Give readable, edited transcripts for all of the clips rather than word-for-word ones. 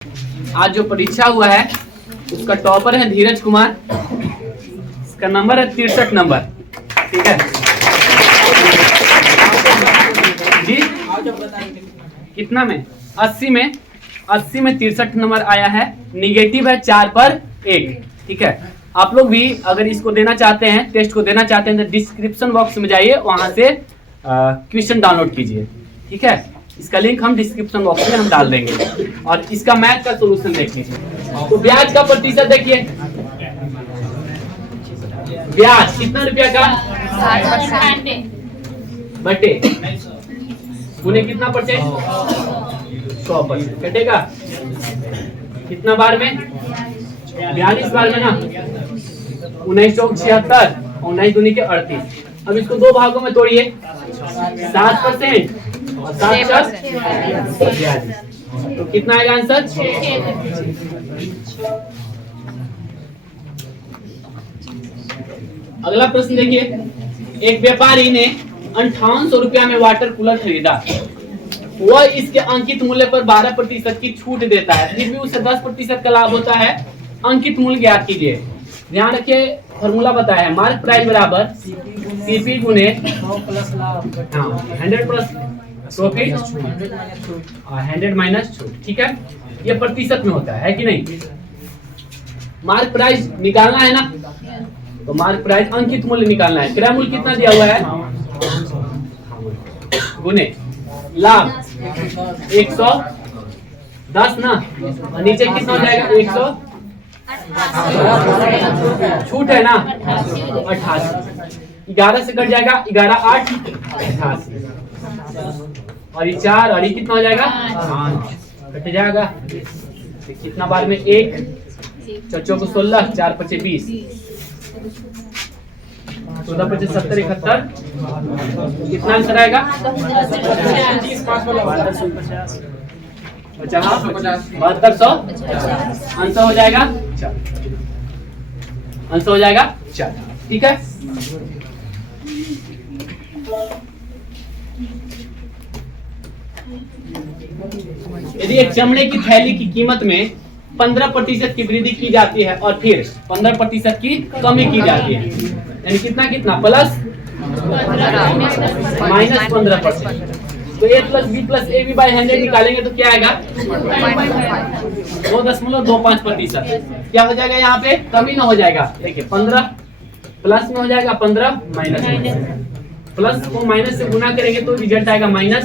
आज जो परीक्षा हुआ है उसका टॉपर है धीरज कुमार, इसका नंबर है 63 नंबर। ठीक है जी, कितना में 80 में 63 नंबर आया है। निगेटिव है 4 पर 1। ठीक है, आप लोग भी अगर इसको देना चाहते हैं, टेस्ट को देना चाहते हैं तो डिस्क्रिप्शन बॉक्स में जाइए, वहां से क्वेश्चन डाउनलोड कीजिए। ठीक है, इसका लिंक हम डिस्क्रिप्शन बॉक्स में हम डाल देंगे। और इसका मैथ का सोल्यूशन देख लीजिए। तो ब्याज का प्रतिशत देखिए, ब्याज कितना रुपया का 60% बटे उन्हें कितना परसेंट 100% कटेगा। कितना बार में 42 बार में ना, 19 चौक 76 और 19 दूनी के 38। अब इसको दो भागों में तोड़िए, 7% और 7 42, तो कितना आएगा आंसर 6। अगला प्रश्न देखिए, एक व्यापारी ने 5800 रुपया में वाटर कूलर खरीदा। वह इसके अंकित मूल्य पर 12% की छूट देता है, फिर भी उसे 10% का लाभ होता है। अंकित मूल्य ज्ञात कीजिए। ध्यान रखिए, फॉर्मूला बताया है, मार्क प्राइस बराबर सीपी गुने 100 प्लस प्रॉफिट 100 माइनस छूट। ठीक है, ये प्रतिशत में होता है कि नहीं। मार्क प्राइस निकालना है ना, तो मार्क प्राइस अंकित मूल्य निकालना है। क्रय मूल्य कितना दिया हुआ है गुने लाभ 110 ना, और नीचे कितना हो जाएगा 100 छूट है ना 88। 11 से कट जाएगा 11 8 88, और ये 4 और ये कितना हो जाएगा 5 कट जाएगा। कितना बार में 1 चौचो को 16 4 5 20 14 5 70 71, कितना आंसर आएगा 7200 आंसर हो जाएगा। आंसर हो जाएगा 4। ठीक है, यदि एक चमड़े की थैली की कीमत में 15% की वृद्धि की जाती है और फिर 15% की कमी की जाती है, यानी कितना कितना प्लस माइनस 15%, तो a plus B plus A B by 100 निकालेंगे तो क्या आएगा 2.25%। क्या हो जाएगा यहाँ पे, कमी ना हो जाएगा। देखिए 15 प्लस में हो जाएगा 15 माइनस प्लस को माइनस से गुना करेंगे तो रिजल्ट आएगा माइनस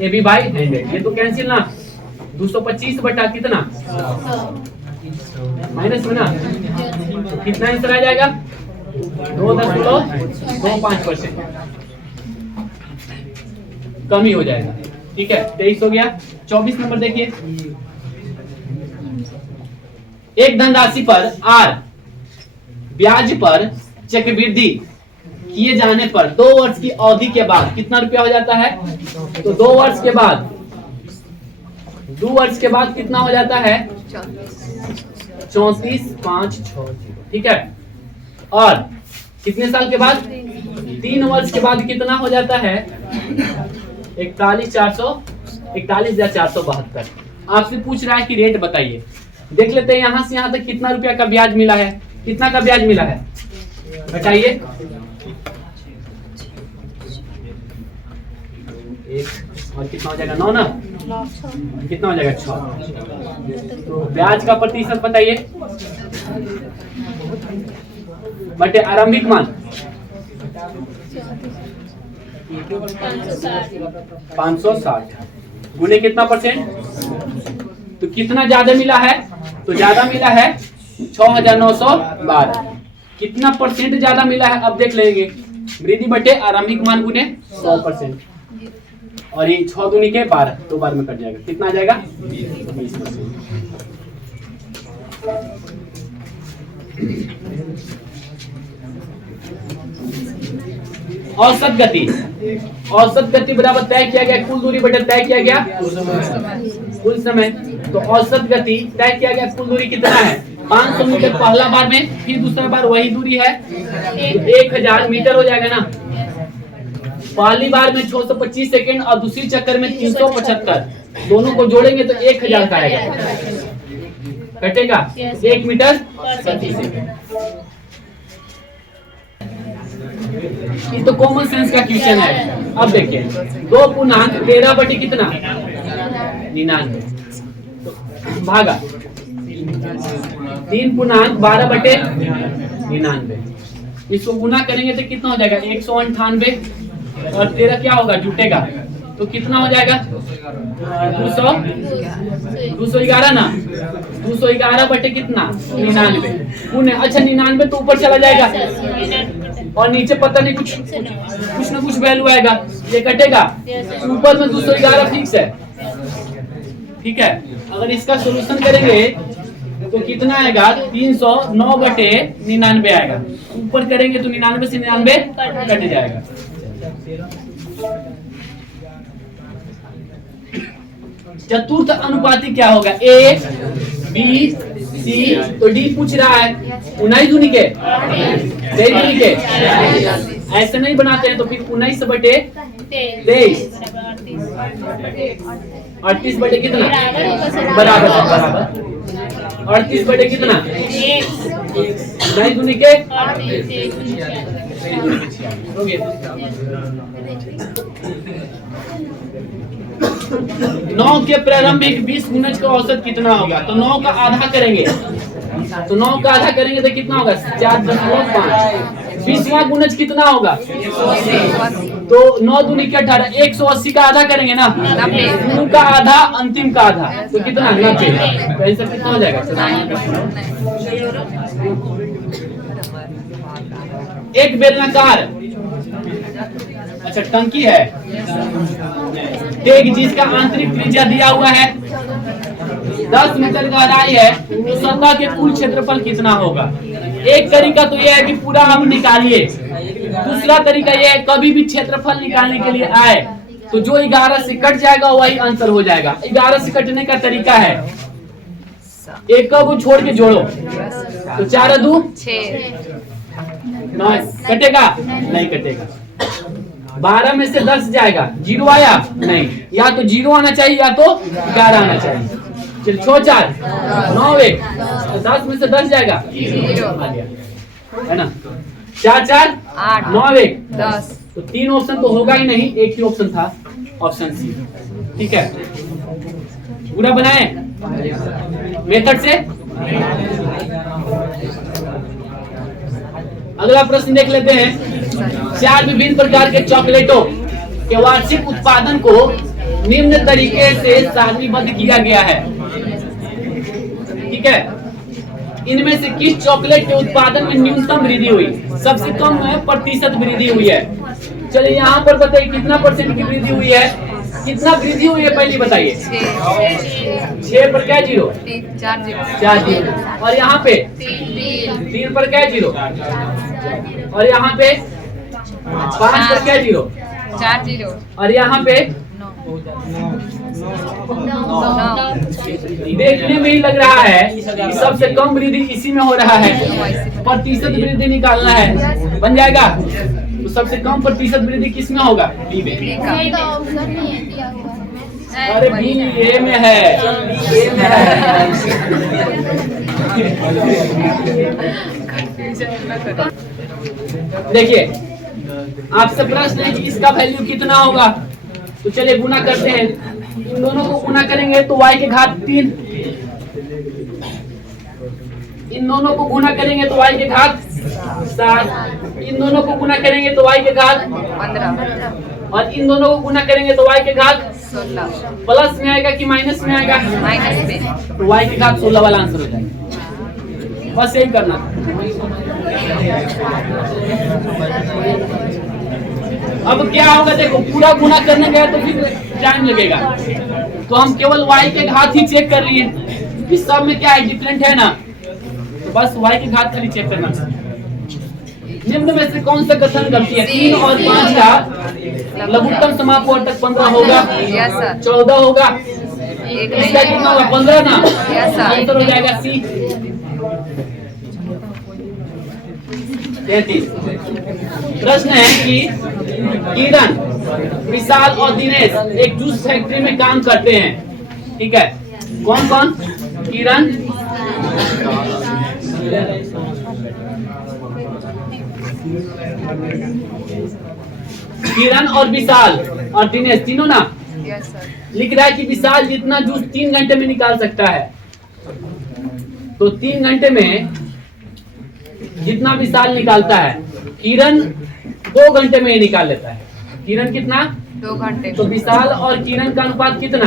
ए बी बाई 100। ये तो कैंसिल ना, 225 बटा कितना माइनस में ना, तो कितना आंसर आ जाएगा 2.25% कमी हो जाएगा। ठीक है, 23 हो गया। 24 नंबर देखिए, एक धनराशि पर आर ब्याज पर चक्रवृद्धि किए जाने पर 2 वर्ष की अवधि के बाद कितना रुपया हो जाता है, तो 2 वर्ष के बाद 2 वर्ष के बाद कितना हो जाता है 34,560। ठीक है, और कितने साल के बाद 3 वर्ष के बाद कितना हो जाता है 41,472। आपसे पूछ रहा है कि रेट बताइए। देख लेते हैं यहाँ से यहाँ तक कितना रुपया का ब्याज मिला है, कितना का ब्याज मिला है बताइए। एक और कितना हो जाएगा 9 ना, कितना हो जाएगा 6। तो ब्याज का प्रतिशत बताइए बटे आरंभिक मान 560 गुने कितना परसेंट, तो कितना ज्यादा मिला है, तो ज्यादा मिला है 6,912। कितना परसेंट ज्यादा मिला है अब देख लेंगे, वृद्धि बटे आरंभिक मान गुने 100%, और ये 6 दूनी के 12 2 बार में कट जाएगा, कितना आ जाएगा 20%। औसत गति, औसत गति बराबर तय किया गया कुल दूरी बटे तय किया गया कुल समय। तो औसत गति तय किया गया कुल दूरी कितना है 500 मीटर पहला बार में, फिर दूसरा बार वही दूरी है 1000 मीटर हो जाएगा ना। पहली बार में 625 सेकंड और दूसरी चक्कर में 375, दोनों को जोड़ेंगे तो 1000 का आएगा, कटेगा 1 मीटर प्रति सेकंड। ये तो कॉमन सेंस का क्वेश्चन है। अब देखिए 2 पूर्णांक 13 बटे कितना 99, तो भागा 3 पूर्णांक 12 बटे 99, इसको गुना करेंगे तो कितना हो जाएगा 198, और 13 क्या होगा जुटेगा तो कितना हो जाएगा 211 ना, 211 बटे कितना 99 पुण्य। अच्छा 99 तो ऊपर चला जाएगा और नीचे पता नहीं कुछ ना कुछ वैल्यू आएगा, ये कटेगा, ऊपर में 211 फिक्स है। ठीक है, अगर इसका सॉल्यूशन करेंगे तो कितना आएगा 309 बटे 99 आएगा, ऊपर करेंगे तो 99 से 99 कट जाएगा। चतुर्थ अनुपाती क्या होगा A B C, तो D पूछ रहा है 19 दूनी के 23 दूनी के, ऐसे नहीं बनाते हैं तो फिर 19 बटे 23 38 बटे कितना बराबर 38 बटे कितना 19 दूनी के हो गया। 9 के प्रारंभिक 20 गुणज का औसत कितना होगा, तो 9 का आधा करेंगे, तो 9 का आधा करेंगे तो कितना होगा 4.5, 20वां गुणज कितना होगा तो 9 दूनी के 18, 180 का आधा करेंगे ना, 9 का आधा अंतिम का आधा तो कितना 90, तो ऐसा कितना हो जाएगा। एक बेलनाकार अच्छा टंकी है तेग जिसका आंतरिक त्रिज्या दिया हुआ है 10 मीटर गहराई है, तो सतह के कुल क्षेत्रफल कितना होगा। एक तरीका तो यह है कि पूरा हम निकालिए, दूसरा तरीका यह है कभी भी क्षेत्रफल निकालने के लिए आए तो जो 11 से कट जाएगा वही आंसर हो जाएगा। 11 से कटने का तरीका है एक को छोड़ के जोड़ो, तो 4 2 9 कटेगा नहीं कटेगा, 12 में से 10 जाएगा, 0 आया नहीं, या तो 0 आना चाहिए या तो 11 आना चाहिए। चल 6 4 9 1, 10 में से 10 जाएगा 0 है ना, 4 4 9 1 10, तो 3 ऑप्शन तो होगा ही नहीं, एक ही ऑप्शन था ऑप्शन सी। ठीक है, पूरा बनाए मेथड से। अगला प्रश्न देख लेते हैं। 4 विभिन्न प्रकार के चॉकलेटों के वार्षिक उत्पादन को निम्न तरीके से सारणीबद्ध किया गया है। ठीक है, इनमें से किस चॉकलेट के उत्पादन में न्यूनतम वृद्धि हुई, सबसे कम प्रतिशत वृद्धि हुई है। चलिए यहाँ पर बताइए कितना परसेंट की वृद्धि हुई है, कितना वृद्धि हुई है पहले बताइए। 6 पर क्या 0 4 0, और यहाँ पे 3 पर क्या 0, और यहाँ पे 5 पर क्या 0 4 0, और यहाँ पे देखने में ही लग रहा है कि सबसे कम वृद्धि इसी में हो रहा है, प्रतिशत वृद्धि निकालना है, बन जाएगा। तो सबसे कम प्रतिशत वृद्धि किस में होगा, बी में। अरे बी ए में है, ए में है। देखिए आपसे प्रश्न है कि इसका वैल्यू कितना होगा, तो चलिए गुना करते हैं। इन दोनों को गुना करेंगे तो y के घात 3, इन दोनों को गुना करेंगे तो y के घात 7, इन दोनों को गुना करेंगे तो y के घात 15, और इन दोनों को गुना करेंगे तो y के घात 16। प्लस में आएगा कि माइनस में आएगा, माइनस में, तो y के घात 16 वाला आंसर हो जाएगा। बस यही करना। अब क्या होगा देखो, पूरा गुना करने गया तो फिर टाइम लगेगा, तो हम केवल y के घात ही चेक कर लिए कि सब में क्या है डिफरेंट है ना, तो बस y के घात खाली चेक करना। निम्न में से कौन सा कथन गलती है, 3 और 5 का लघुत्तम समापवर्तक 15 होगा, 14 होगा, इसका कितना होगा 15 ना, आंसर हो जाएगा सी 33। प्रश्न है कि किरण विशाल और दिनेश एक जूस फैक्ट्री में काम करते हैं, ठीक है। कौन कौन? किरण, किरण और विशाल और दिनेश, तीनों ना। Yes sir. लिख रहा है कि विशाल जितना जूस 3 घंटे में निकाल सकता है, तो 3 घंटे में जितना विशाल निकालता है, किरण 2 घंटे में ही निकाल लेता है। किरण कितना? 2 घंटे। तो विशाल और किरण का अनुपात कितना?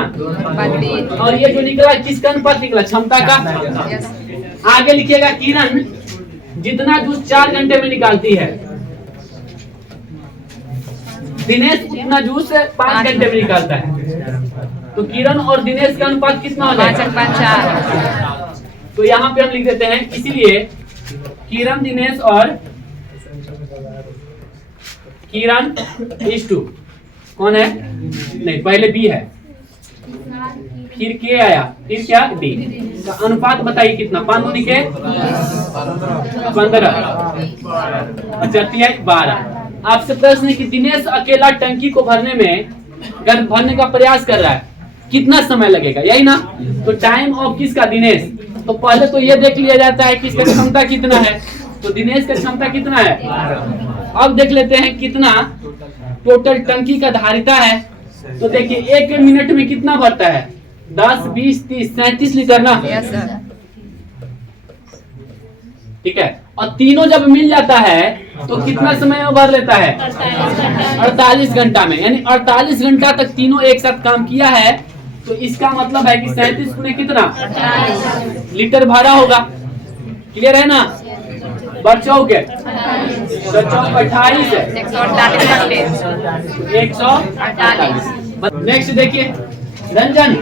3। और ये जो निकला किसका अनुपात निकला? क्षमता का। यस। आगे लिखिएगा किरण जितना जूस 4 घंटे में निकालती है, दिनेश उतना जूस 5 घंटे में निकालता है। तो किरण और दिनेश का अनुपात कितना हो जाएगा? 5:4। तो यहाँ पे हम लिख देते हैं, इसीलिए किरण, दिनेश और किरण इस टू कौन है? नहीं, पहले बी है, फिर के आया, फिर क्या? डी। तो अनुपात बताइए कितना? 5 दूनी के 15, 12। आपसे प्रश्न है कि दिनेश अकेला टंकी को भरने का प्रयास कर रहा है, कितना समय लगेगा? यही ना। तो टाइम ऑफ किसका? दिनेश। तो पहले तो ये देख लिया जाता है कि इसका क्षमता कितना है। तो दिनेश का क्षमता कितना है? अब देख लेते हैं कितना टोटल टंकी का धारिता है। तो देखिए 1 मिनट में कितना भरता है? 10, 20, 30, 37 लीटर ना। Yes sir. ठीक है। और तीनों जब मिल जाता है तो कितना समय में भर लेता है? 48 घंटा में। यानी 48 घंटा तक तीनों एक साथ काम किया है। तो इसका मतलब है कि 37 गुने कितना लीटर भरा होगा। क्लियर है ना? बच्चों के 28 है, 148 घंटे। 148। नेक्स्ट देखिए रंजन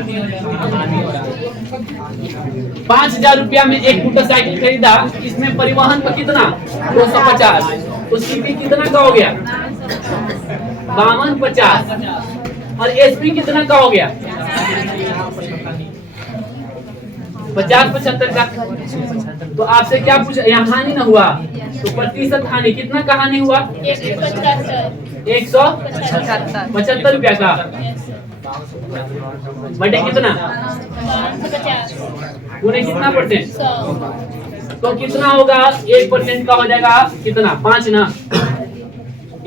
5,000 रुपया में एक मोटरसाइकिल खरीदा, इसमें परिवहन पर कितना? 250। तो सीपी कितना का हो गया? 5250। और एसपी कितना का हो गया? 50-75 का। तो आपसे क्या पूछा? यहाँ हानि ना हुआ, तो प्रतिशत हानि कितना का हानि हुआ? 175 रुपया का। बटे कितना? पुणे कितना %? तो कितना होगा? 1% का हो जाएगा कितना? 5 ना।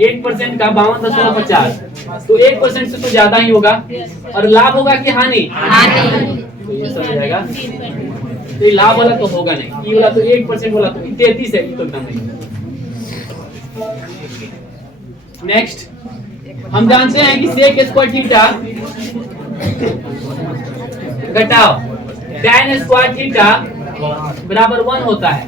1% का 52.50। तो 1% से तो ज्यादा ही होगा। और लाभ होगा कि हानि? तो ये सब हो जाएगा। तो ये लाभ वाला तो होगा नहीं, ये वाला तो 1% वाला तो 33 है, ये तो एकदम नहीं। नेक्स्ट हम जानते हैं कि sec स्क्वायर थीटा घटाओ tan स्क्वायर थीटा बराबर 1 होता है।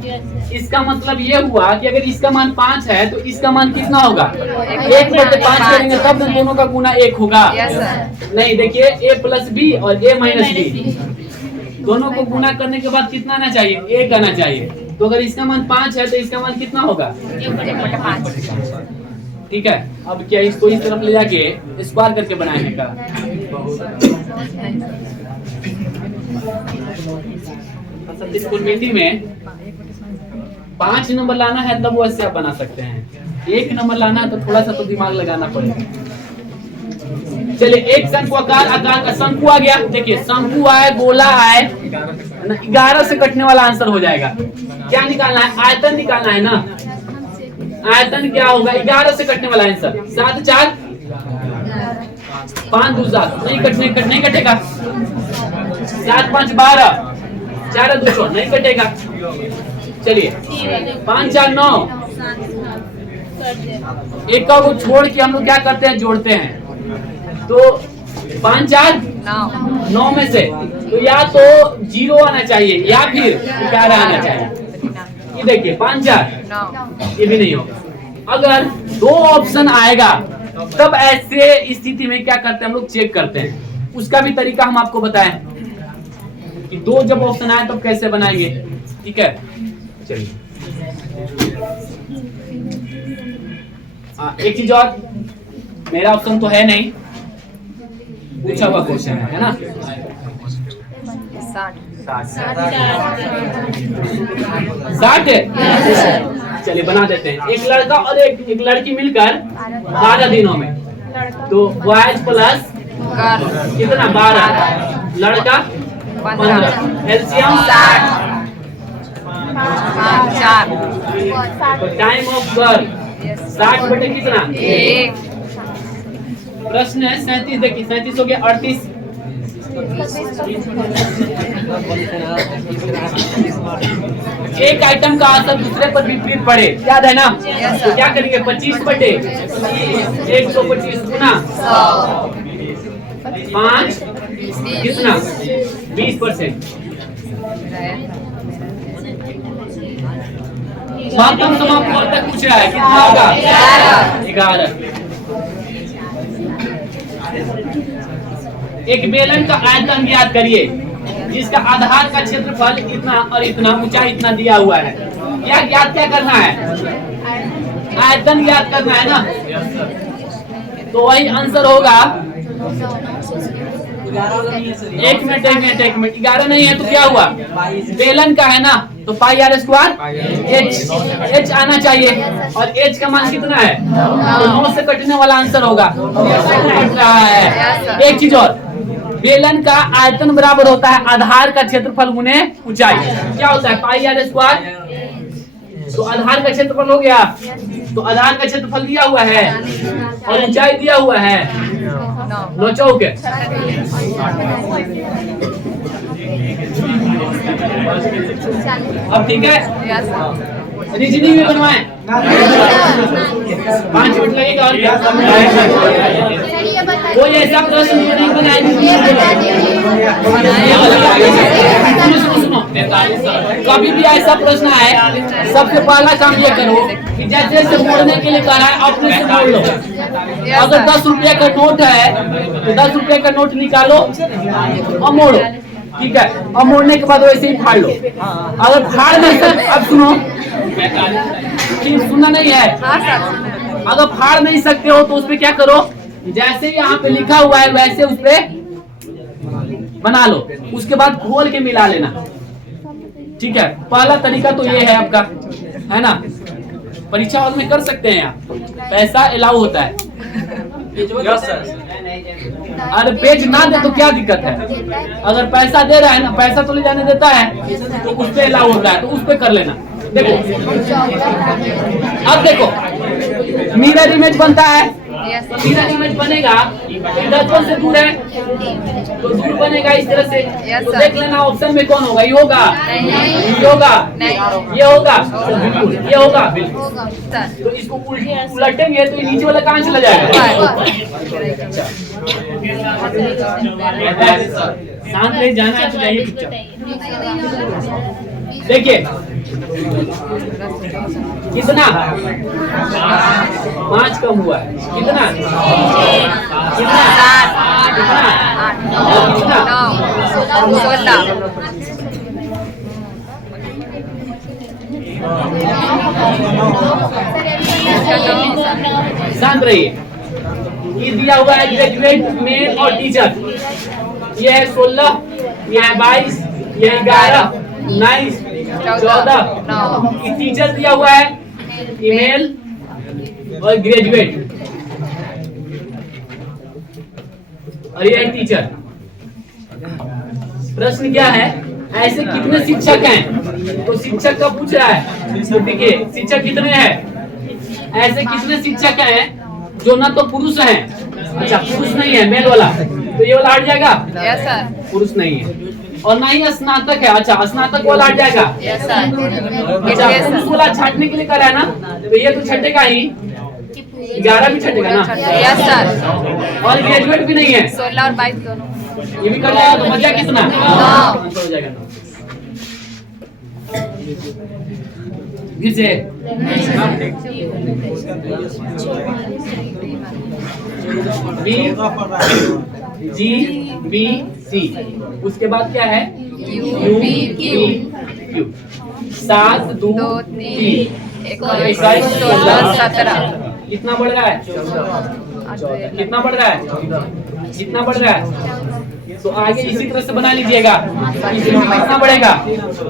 इसका मतलब ये हुआ कि अगर इसका मान 5 है तो इसका मान कितना होगा? 1/5 करेंगे तब दोनों का गुना 1 होगा। नहीं, देखिए a प्लस बी और a माइनस बी, दोनों को गुना करने के बाद कितना आना चाहिए? 1 आना चाहिए। तो अगर इसका मान 5 है तो इसका मान कितना होगा? 1/5। ठीक है। अब क्या इसको इस तरफ ले जाके स्क्वायर करके बनाने का? में 5 नंबर लाना है तब वैसे आप बना सकते हैं। 1 नंबर लाना है तो थोड़ा सा तो दिमाग लगाना पड़ेगा। चलिए एक शंकुआकार आकार का शंकु आ गया। देखिए शंकु आए, गोला आए, 11 से कटने वाला आंसर हो जाएगा। क्या निकालना है? आयतन निकालना है ना। आयतन क्या होगा? 11 से कटने वाला आंसर 7 4 5 2 7 नहीं कटेगा। 7 5 12 4 2 6 नहीं कटेगा। चलिए 5 4 9 एक का को छोड़ के हम लोग क्या करते हैं? जोड़ते हैं। तो 5 4 9 में से तो या तो 0 आना चाहिए या फिर 11 आना चाहिए। ये देखिए 5 4 ये भी नहीं होगा। अगर 2 ऑप्शन आएगा तब ऐसे स्थिति में क्या करते हैं हम लोग? चेक करते हैं। उसका भी तरीका हम आपको बताएं कि 2 जब ऑप्शन आए तब कैसे बनाएंगे। ठीक है, चलिए एक चीज और, मेरा ऑप्शन तो है नहीं, पूछा हुआ क्वेश्चन है ना। 60 है। चलिए बना देते हैं। एक लड़का और एक लड़की मिलकर 12 दिनों में तो बॉयज प्लस गर्ल कितना 12, लड़का 15, एलसीएम 60 4 तो टाइम ऑफ गर्ल 60 बटे कितना 1 प्रश्न है 37। देखिए 37 हो गया 38। एक आइटम का आंसर दूसरे पर विपरीत पड़े, याद है ना? तो क्या करेंगे 25 बटे 125 गुना 5 कितना 20%। मातम समाप्त और तक पूछ रहा है कितना होगा 11। एक बेलन का आयतन ज्ञात करिए जिसका आधार का क्षेत्रफल इतना और इतना, ऊंचाई इतना दिया हुआ है। क्या करना है? आयतन ज्ञात करना है ना। तो वही आंसर होगा 1 मिनट 11 नहीं है तो क्या हुआ? बेलन का है ना, तो पाई आर स्क्वायर एच आना चाहिए और एच का मान कितना है? तो 9 से कटने वाला आंसर होगा। कट रहा है। एक चीज और, बेलन का आयतन बराबर होता है आधार का क्षेत्रफल गुने ऊंचाई। क्या होता है? पाई आर स्क्वायर। तो आधार का क्षेत्रफल हो गया, तो आधार का क्षेत्रफल दिया हुआ है और ऊंचाई दिया हुआ है 9 चौक। अब ठीक है, रीजनिंग में बनवाएं 5 मिनट लगेगा और क्या? कोई ऐसा प्रश्न जो नहीं बनाए सुनो, कभी भी ऐसा प्रश्न आए सबसे पहला काम ये करो कि जैसे से मोड़ने के लिए कह रहा है अपने से मोड़ लो। अगर 10 रुपया का नोट है तो 10 रुपया का नोट निकालो और मोड़ो, ठीक है? और मोड़ने के बाद वैसे ही फाड़ लो। अगर फाड़ नहीं सकते, अब सुनो, सुनना नहीं है। अगर फाड़ नहीं सकते हो तो उस पे क्या करो, जैसे यहाँ पे लिखा हुआ है वैसे उस पे बना लो, उसके बाद खोल के मिला लेना, ठीक है? पहला तरीका तो ये है आपका, है ना? परीक्षा हॉल में कर सकते हैं आप, पैसा अलाउ होता है। अरे पेज ना दे तो क्या दिक्कत है? अगर पैसा दे रहा है ना, पैसा तो ले जाने देता है तो उस पे अलाउ होता है, तो उस पे कर लेना। देखो अब देखो मिरर इमेज बनता है, तो मिरर इमेज बनेगा, दर्पण से दूर है तो दूर बनेगा इस तरह से। तो देख लेना ऑप्शन में कौन होगा, ये होगा, ये होगा, ये होगा, बिल्कुल ये होगा, बिल्कुल। तो इसको उलटेंगे तो ये नीचे वाला कहाँ चला जाएगा? शांत रहे, जाना है तो जाइए चुपचाप। देखिए कितना 5 कम हुआ है, कितना कितना कितना 16। शांत रहिए। ये दिया हुआ है ग्रेजुएट मेल और टीचर, ये है 16, ये है 22, ये है 11, 19, 14। टीचर दिया हुआ है ईमेल और ग्रेजुएट, और ये है टीचर। प्रश्न क्या है, ऐसे कितने शिक्षक हैं? तो शिक्षक का पूछ रहा है, तो देखिए शिक्षक कितने हैं? ऐसे कितने शिक्षक हैं जो ना तो पुरुष हैं, अच्छा पुरुष नहीं है मेल वाला, तो ये वाला हट जाएगा, यस सर, पुरुष नहीं है। और ना ही स्नातक है, अच्छा स्नातक वाला हट जाएगा, यस सर। अच्छा पुरुष वाला छाटने के लिए कर रहा है ना, तो ये तो छटेगा ही, 11 भी छटेगा ना, यस सर। और ग्रेजुएट भी नहीं है, 16 और 22 दोनों ये भी कर जाएगा, तो बचा कितना? 9 हो जाएगा। फिर से जी बी सी, उसके बाद क्या है? U B Q. 7 2 3 21 16 17। कितना बढ़ रहा है? कितना बढ़ रहा है? कितना बढ़ रहा है? तो आगे इसी तरह से बना लीजिएगा, कितना बढ़ेगा?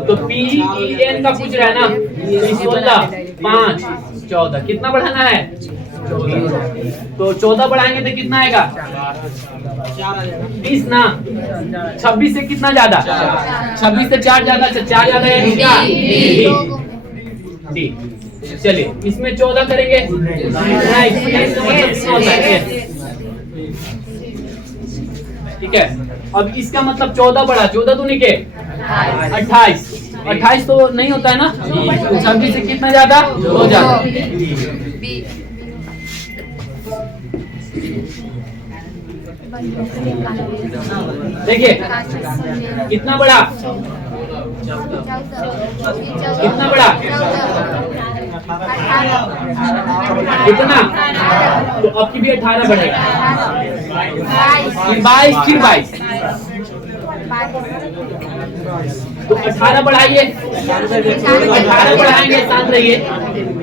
तो पी ई एन का पूछ रहा है ना, 16 5 14, कितना बढ़ाना है? तो 14 बढ़ाएंगे तो कितना आएगा? 20 ना। 26 से कितना ज्यादा? 26 से 4 ज्यादा, 4 ज्यादा यानी क्या? डी। चलिए इसमें 14 करेंगे। ठीक है, अब इसका मतलब 14 बढ़ा, 14 दूनी के 28, 28 तो नहीं होता है ना, 26 से कितना ज्यादा? 2 ज्यादा। बी। देखिए कितना बड़ा, कितना बड़ा, कितना? तो अब की भी 18 बढ़ेगा, फिर 22, फिर 22, तो 18 बढ़ाइए, 18 बढ़ाएंगे, शांत रहिए।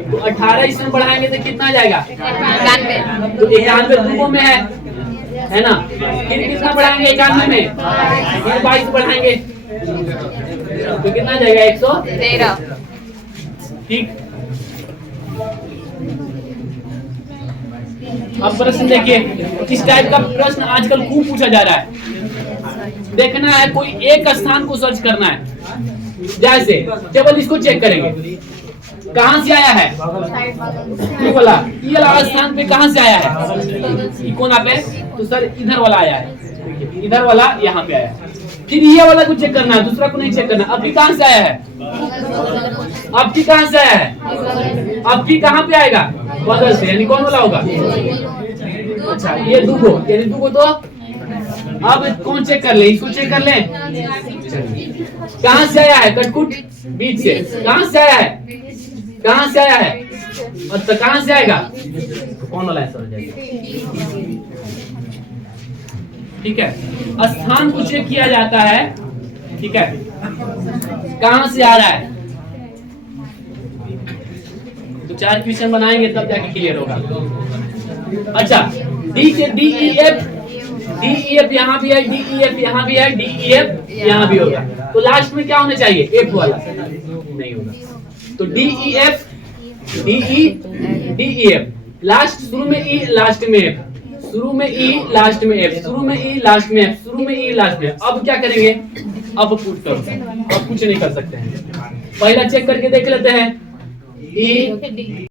तो 18 इसमें बढ़ाएंगे तो कितना आ जाएगा? 91। तो 91 दूगों में है ना। फिर कितना बढ़ाएंगे 91 में? फिर 22 बढ़ाएंगे तो कितना आ जाएगा? 113। ठीक। अब प्रश्न देखिए, किस टाइप का प्रश्न आजकल खूब पूछा जा रहा है। देखना है कोई एक स्थान को सर्च करना है। जैसे केवल इसको चेक करेंगे, कहां से आया है? ये वाला स्थान पे कहां से आया है? कोना पे, तो सर इधर वाला आया है, इधर वाला यहाँ पे आया है। फिर ये वाला को चेक करना है, दूसरा को नहीं चेक करना। अब भी कहां से आया है? अब भी कहां से आया है? अब भी कहां पे आएगा? बगल से, यानी कौन वाला होगा? अच्छा ये दूगो, यानी दूगो। तो अब कौन चेक कर ले? इसको चेक कर ले। कहां से आया है? कटकुट बीच से। कहां से आया है? कहां से आया है? तो कहां से आएगा? तो कौन वाला आंसर हो जाएगा? ठीक है, स्थान को चेक किया जाता है। ठीक है, कहां से आ रहा है? तो 4 क्वेश्चन बनाएंगे तब जाके क्लियर होगा। अच्छा डी के डी ई एफ यहाँ भी है, डी ई एफ यहाँ भी है, डी ई एफ यहाँ भी होगा। तो लास्ट में क्या होना चाहिए? एफ वाला नहीं होगा। तो D E F, D E F, last शुरू में ई, लास्ट में एफ, शुरू में ई, लास्ट में एफ, शुरू में ई, लास्ट में एफ, शुरू में ई, लास्ट में एफ। अब क्या करेंगे? अब पुट करो, अब कुछ नहीं कर सकते हैं। पहला चेक करके देख लेते हैं। ई